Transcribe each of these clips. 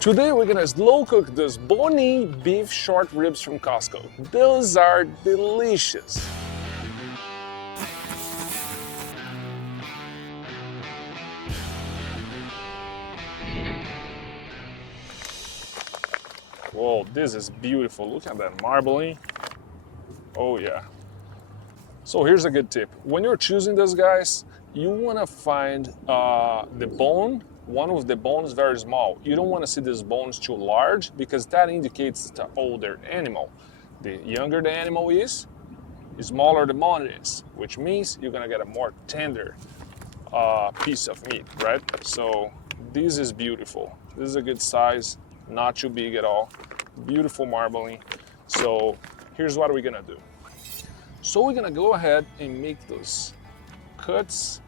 Today we're gonna slow cook those bony beef short ribs from Costco. Those are delicious. Whoa, this is beautiful. Look at that marbling. Oh yeah. So here's a good tip. When you're choosing this, guys, you wanna find the bone. One of the bones very small. You don't wanna see these bones too large because that indicates the older animal. The younger the animal is, the smaller the bone is, which means you're gonna get a more tender piece of meat, right? So this is beautiful. This is a good size, not too big at all. Beautiful marbling. So here's what we're gonna do. So we're gonna go ahead and make those cuts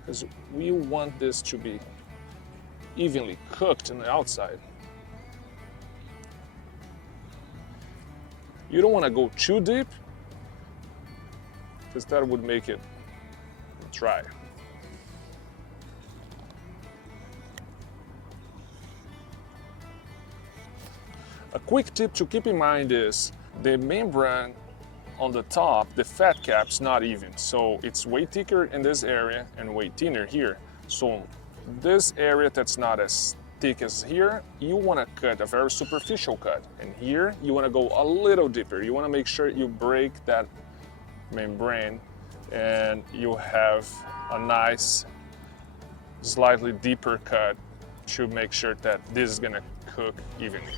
because we want this to be evenly cooked on the outside. You don't wanna go too deep because that would make it dry. A quick tip to keep in mind is the membrane on the top, the fat cap's not even. So it's way thicker in this area and way thinner here. So this area that's not as thick as here, you wanna cut a very superficial cut. And here, you wanna go a little deeper. You wanna make sure you break that membrane and you have a nice, slightly deeper cut to make sure that this is gonna cook evenly.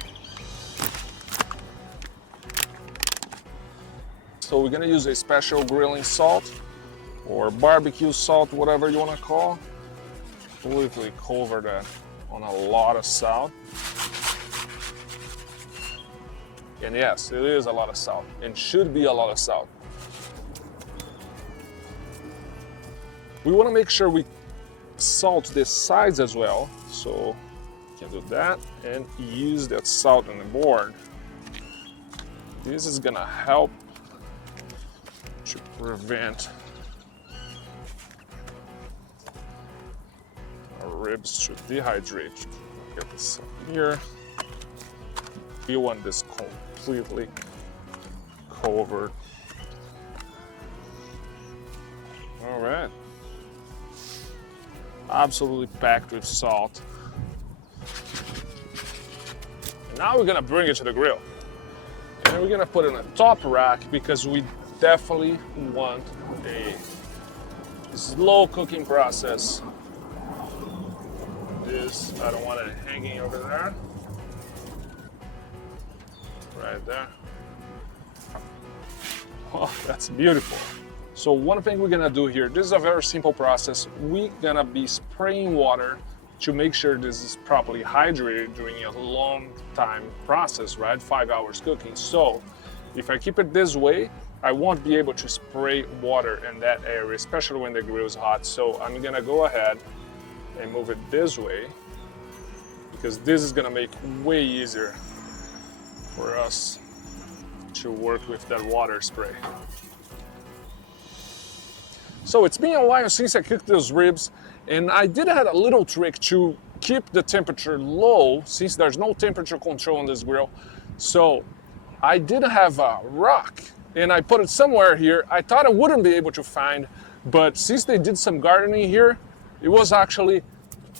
So we're gonna use a special grilling salt or barbecue salt, whatever you wanna call. Completely cover that on a lot of salt. And yes, it is a lot of salt and should be a lot of salt. We wanna make sure we salt the sides as well. So you can do that and use that salt on the board. This is gonna help to prevent our ribs to dehydrate. Get this up here. You want this completely covered. All right. Absolutely packed with salt. And now we're gonna bring it to the grill. And we're gonna put it on the top rack because we definitely want a slow cooking process. This, I don't want it hanging over there. Right there. Oh, that's beautiful. So one thing we're gonna do here, this is a very simple process. We're gonna be spraying water to make sure this is properly hydrated during a long time process, right? 5 hours cooking. So if I keep it this way, I won't be able to spray water in that area, especially when the grill is hot. So I'm gonna go ahead and move it this way because this is gonna make way easier for us to work with that water spray. So it's been a while since I cooked those ribs, and I did have a little trick to keep the temperature low since there's no temperature control on this grill. So I did have a rock and I put it somewhere here. I thought I wouldn't be able to find, but since they did some gardening here, it was actually,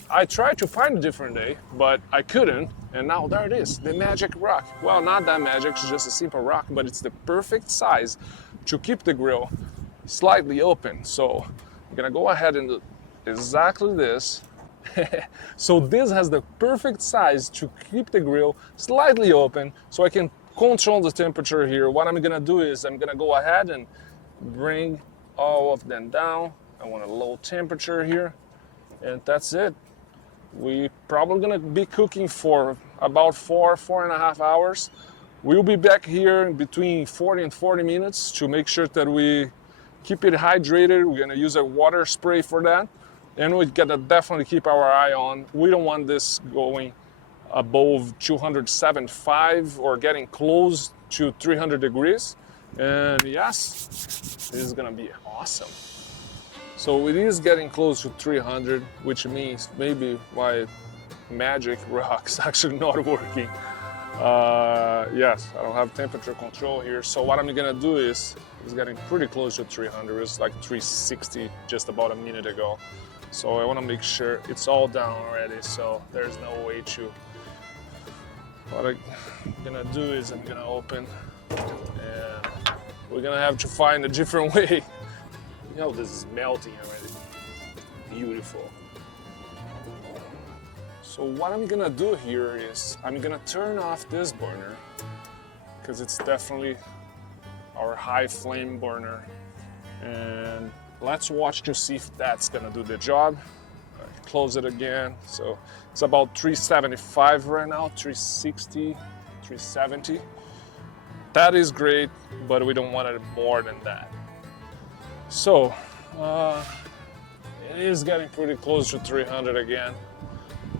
I tried to find a different day, but I couldn't, and now there it is, the magic rock. Well, not that magic, it's just a simple rock, but it's the perfect size to keep the grill slightly open. So I'm gonna go ahead and do exactly this. So this has the perfect size to keep the grill slightly open so I can control the temperature here. What I'm gonna do is I'm gonna go ahead and bring all of them down. I want a low temperature here, and that's it. We probably gonna be cooking for about 4.5 hours. We'll be back here in between 40 and 40 minutes to make sure that we keep it hydrated. We're gonna use a water spray for that. And we gotta definitely keep our eye on. We don't want this going above 275 or getting close to 300 degrees. And yes, this is gonna be awesome. So it is getting close to 300, which means maybe by magic rock's actually not working. Yes, I don't have temperature control here. So what I'm gonna do is, it's getting pretty close to 300. It's like 360 just about a minute ago. So I wanna make sure it's all down already, so there's no way to. What I'm gonna do is I'm gonna open, and we're gonna have to find a different way. You know, this is melting already. Beautiful. So what I'm gonna do here is I'm gonna turn off this burner because it's definitely our high flame burner, and let's watch to see if that's gonna do the job. Close it again. So it's about 375 right now, 360, 370. That is great, but we don't want it more than that. So it is getting pretty close to 300 again.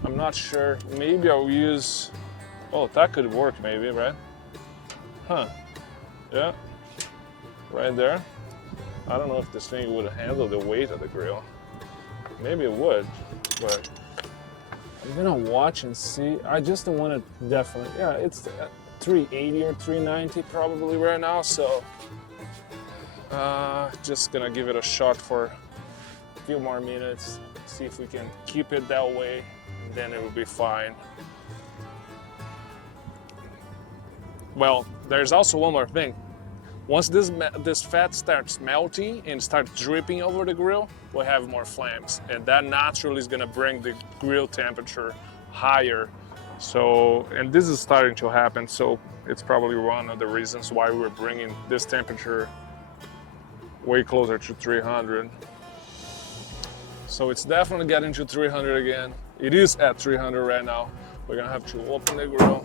I'm not sure. Maybe I'll use. Oh, that could work, maybe, right? Huh? Yeah, right there. I don't know if this thing would handle the weight of the grill. Maybe it would, but I'm gonna watch and see. I just don't want to definitely. Yeah, it's 380 or 390 probably right now. So just gonna give it a shot for a few more minutes. See if we can keep it that way. Then it will be fine. Well, there's also one more thing. Once this fat starts melting and starts dripping over the grill, we'll have more flames, and that naturally is gonna bring the grill temperature higher. So, and this is starting to happen, so it's probably one of the reasons why we're bringing this temperature way closer to 300. So it's definitely getting to 300 again. It is at 300 right now. We're gonna have to open the grill,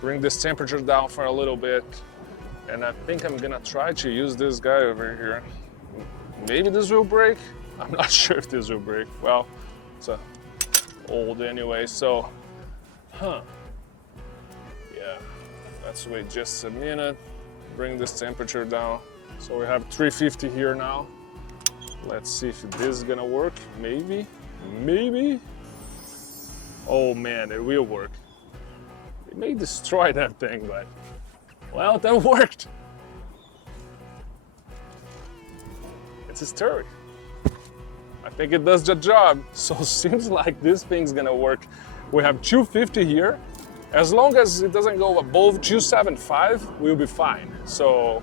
bring this temperature down for a little bit, and I think I'm gonna try to use this guy over here. Maybe this will break. I'm not sure if this will break. Well, it's old anyway, so, yeah, let's wait just a minute, bring this temperature down. So we have 350 here now. Let's see if this is gonna work. Maybe. Oh man, it will work. It may destroy that thing, but well, that worked. It's a stirring. I think it does the job. So it seems like this thing's gonna work. We have 250 here. As long as it doesn't go above 275, we'll be fine. So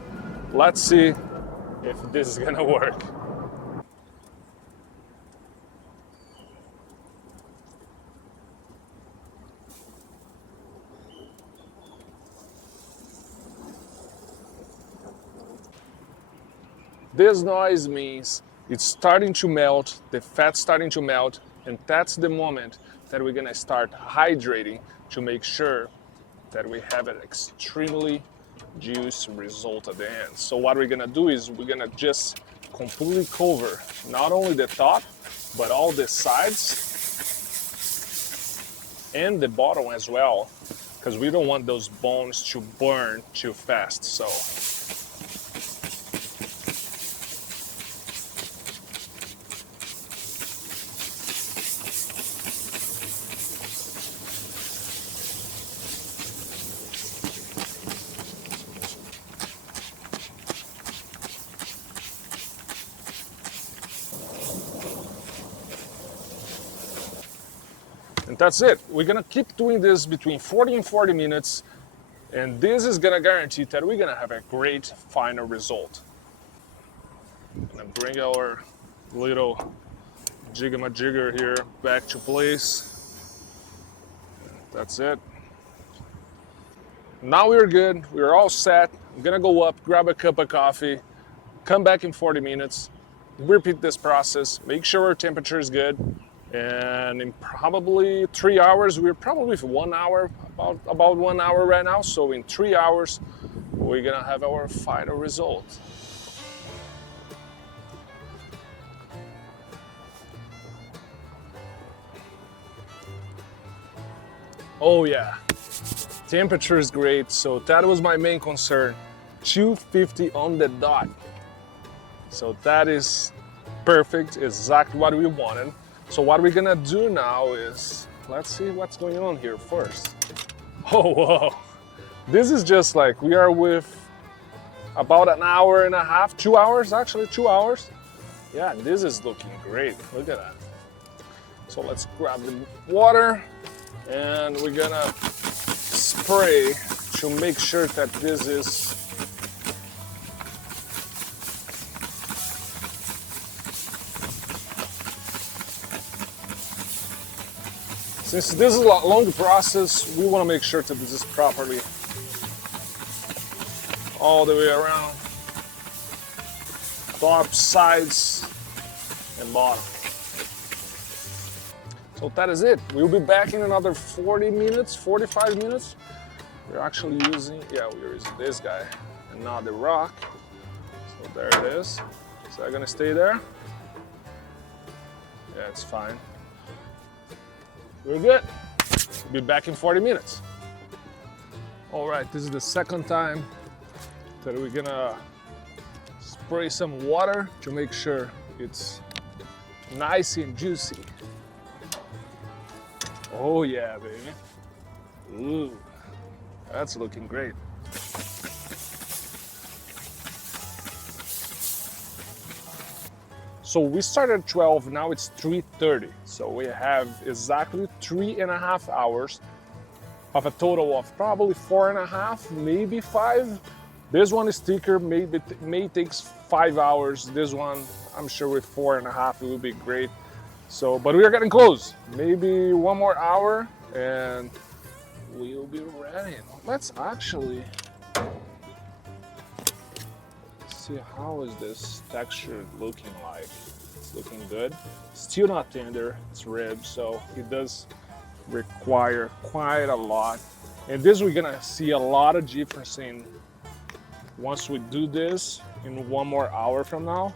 let's see if this is gonna work. This noise means it's starting to melt, the fat's starting to melt, and that's the moment that we're gonna start hydrating to make sure that we have an extremely juicy result at the end. So what we're gonna do is we're gonna just completely cover not only the top, but all the sides and the bottom as well, because we don't want those bones to burn too fast. So and that's it. We're gonna keep doing this between 40 and 40 minutes, and this is gonna guarantee that we're gonna have a great final result. Gonna bring our little jigger here back to place. That's it. Now we're good, we're all set. I'm gonna go up, grab a cup of coffee, come back in 40 minutes, repeat this process, make sure our temperature is good. And in probably 3 hours, we're probably for 1 hour, about 1 hour right now. So in 3 hours, we're gonna have our final result. Oh yeah, temperature is great. So that was my main concern, 250 on the dot. So that is perfect, exactly what we wanted. So what we're gonna do now is, let's see what's going on here first. Oh, whoa. This is just like, we are with about an hour and a half, 2 hours, actually 2 hours. Yeah, this is looking great. Look at that. So let's grab the water and we're gonna spray to make sure that this is since this is a long process, we want to make sure that this is properly all the way around, top, sides, and bottom. So that is it. We'll be back in another 40 minutes, 45 minutes. We're actually using, we're using this guy and not the rock. So there it is. Is that gonna stay there? Yeah, it's fine. We're good. We'll be back in 40 minutes. All right, this is the second time that we're gonna spray some water to make sure it's nice and juicy. Oh yeah, baby. Ooh, that's looking great. So we started at 12, now it's 3:30. So we have exactly 3.5 hours of a total of probably 4.5, maybe 5. This one is thicker, may takes 5 hours. This one, I'm sure with 4.5, it will be great. So, but we are getting close. Maybe 1 more hour and we'll be ready. Let's actually see how is this texture looking like. It's looking good. Still not tender, it's rib, so it does require quite a lot. And this we're gonna see a lot of difference in once we do this in 1 more hour from now.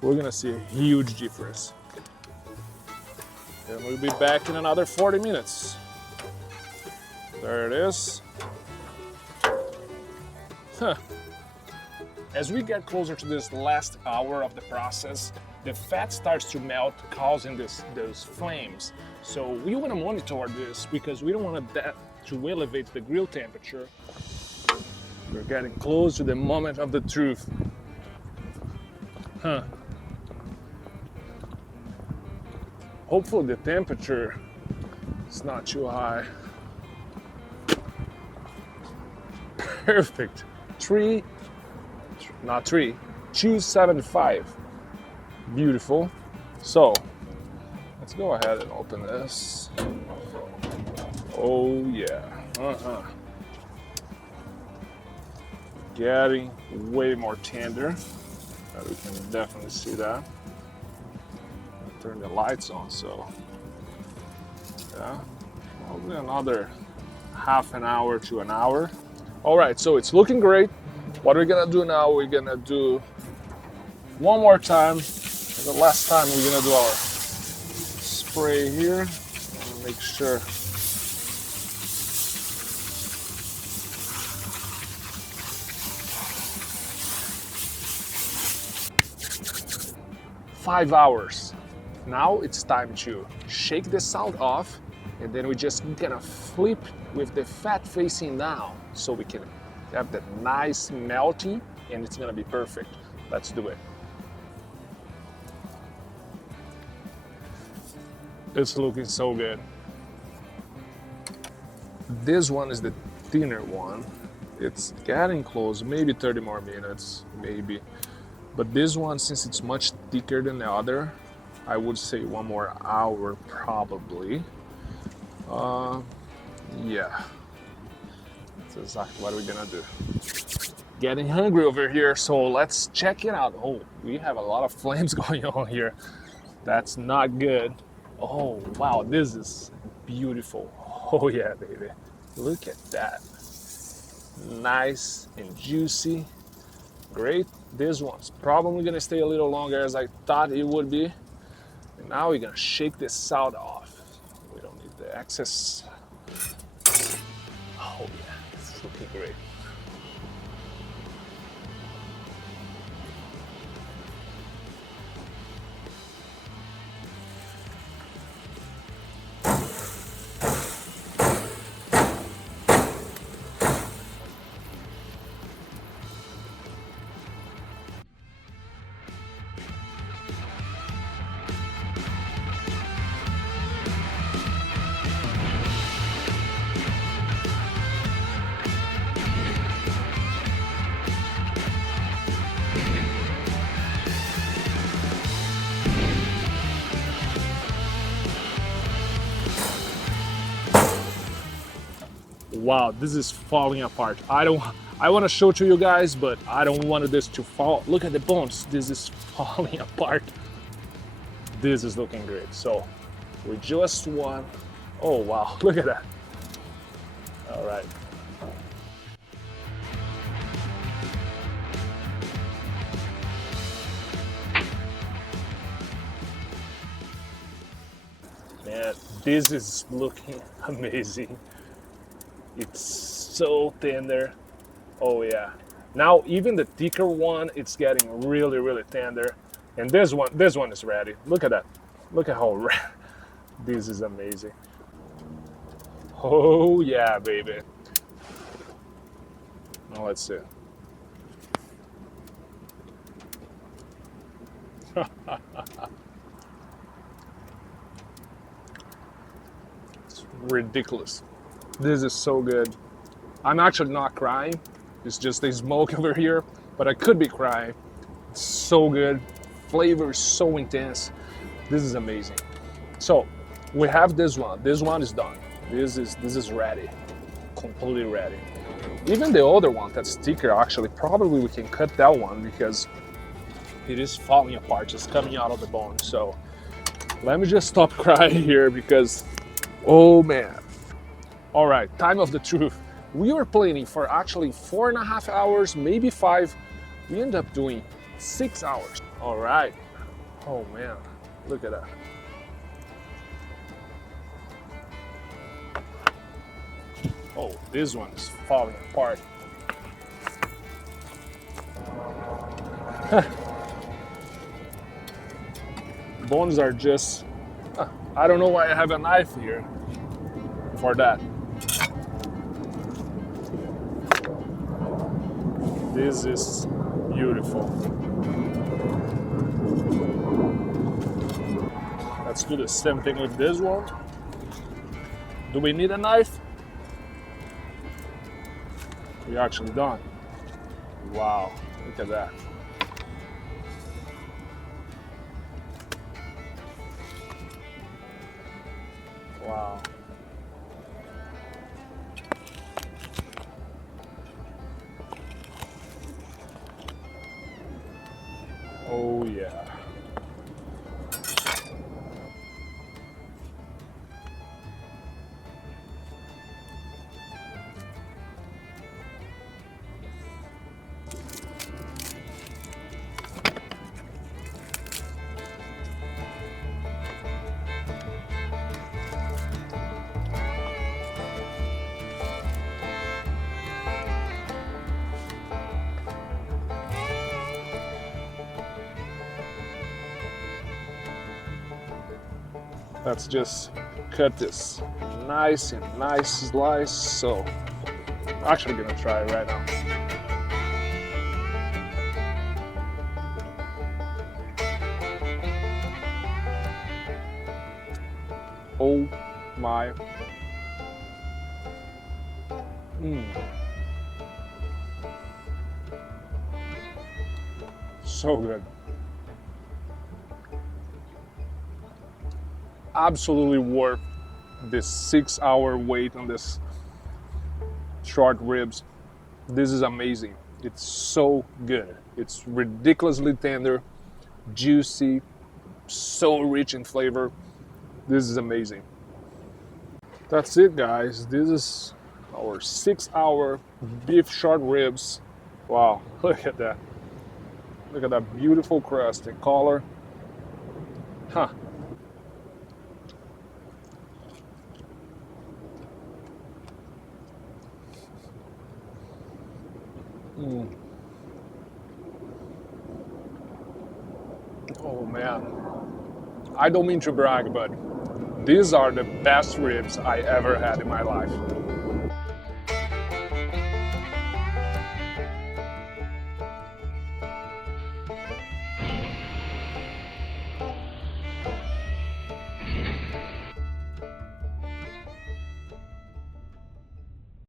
We're gonna see a huge difference. And we'll be back in another 40 minutes. There it is. Huh. As we get closer to this last hour of the process, the fat starts to melt, causing those flames. So we want to monitor this because we don't want that to elevate the grill temperature. We're getting close to the moment of the truth. Huh. Hopefully the temperature is not too high. Perfect. 275. Beautiful. So let's go ahead and open this. Oh yeah. Getting way more tender. We can definitely see that. Turn the lights on, so yeah, probably another half an hour to an hour. All right, so it's looking great. What we're gonna do now, we're gonna do one more time. The last time we're gonna do our spray here. Make sure. Five hours. Now it's time to shake the salt off, and then we're just gonna flip with the fat facing down so we can have that nice melting, and it's gonna be perfect. Let's do it. It's looking so good. This one is the thinner one. It's getting close, maybe 30 more minutes, maybe. But this one, since it's much thicker than the other, I would say 1 more hour probably. Yeah, that's exactly what we're gonna do. Getting hungry over here, so let's check it out. Oh, we have a lot of flames going on here. That's not good. Oh, wow, this is beautiful. Oh yeah, baby. Look at that. Nice and juicy. Great. This one's probably gonna stay a little longer as I thought it would be. And now we're gonna shake this salt off. We don't need the excess. Oh yeah, this is looking great. Wow, this is falling apart. I want to show to you guys, but I don't want this to fall. Look at the bones. This is falling apart. This is looking great. So we just want, oh wow, look at that. All right. Man, this is looking amazing. It's so tender. Oh yeah. Now even the thicker one, it's getting really, really tender. And this one is ready. Look at that. Look at how red. This is amazing. Oh yeah, baby. Now let's see. It's ridiculous. This is so good. I'm actually not crying. It's just a smoke over here, but I could be crying. It's so good. Flavor is so intense. This is amazing. So we have this one. This one is done. This is ready. Completely ready. Even the other one that's thicker, actually, probably we can cut that one because it is falling apart, just coming out of the bone. So let me just stop crying here because, oh man. All right, time of the truth. We were planning for actually 4.5 hours, maybe 5. We end up doing 6 hours. All right. Oh man, look at that. Oh, this one is falling apart. Bones are just, I don't know why I have a knife here for that. This is beautiful. Let's do the same thing with this one. Do we need a knife? We're actually done. Wow, look at that. Wow. Oh yeah. Let's just cut this nice slice. So I'm actually gonna try it right now. Oh my. So good. Absolutely worth this 6-hour wait on this short ribs. This is amazing. It's so good. It's ridiculously tender, juicy, so rich in flavor. This is amazing. That's it, guys. This is our 6-hour beef short ribs. Wow, look at that. Look at that beautiful crust and color. Huh. Oh man. I don't mean to brag, but these are the best ribs I ever had in my life.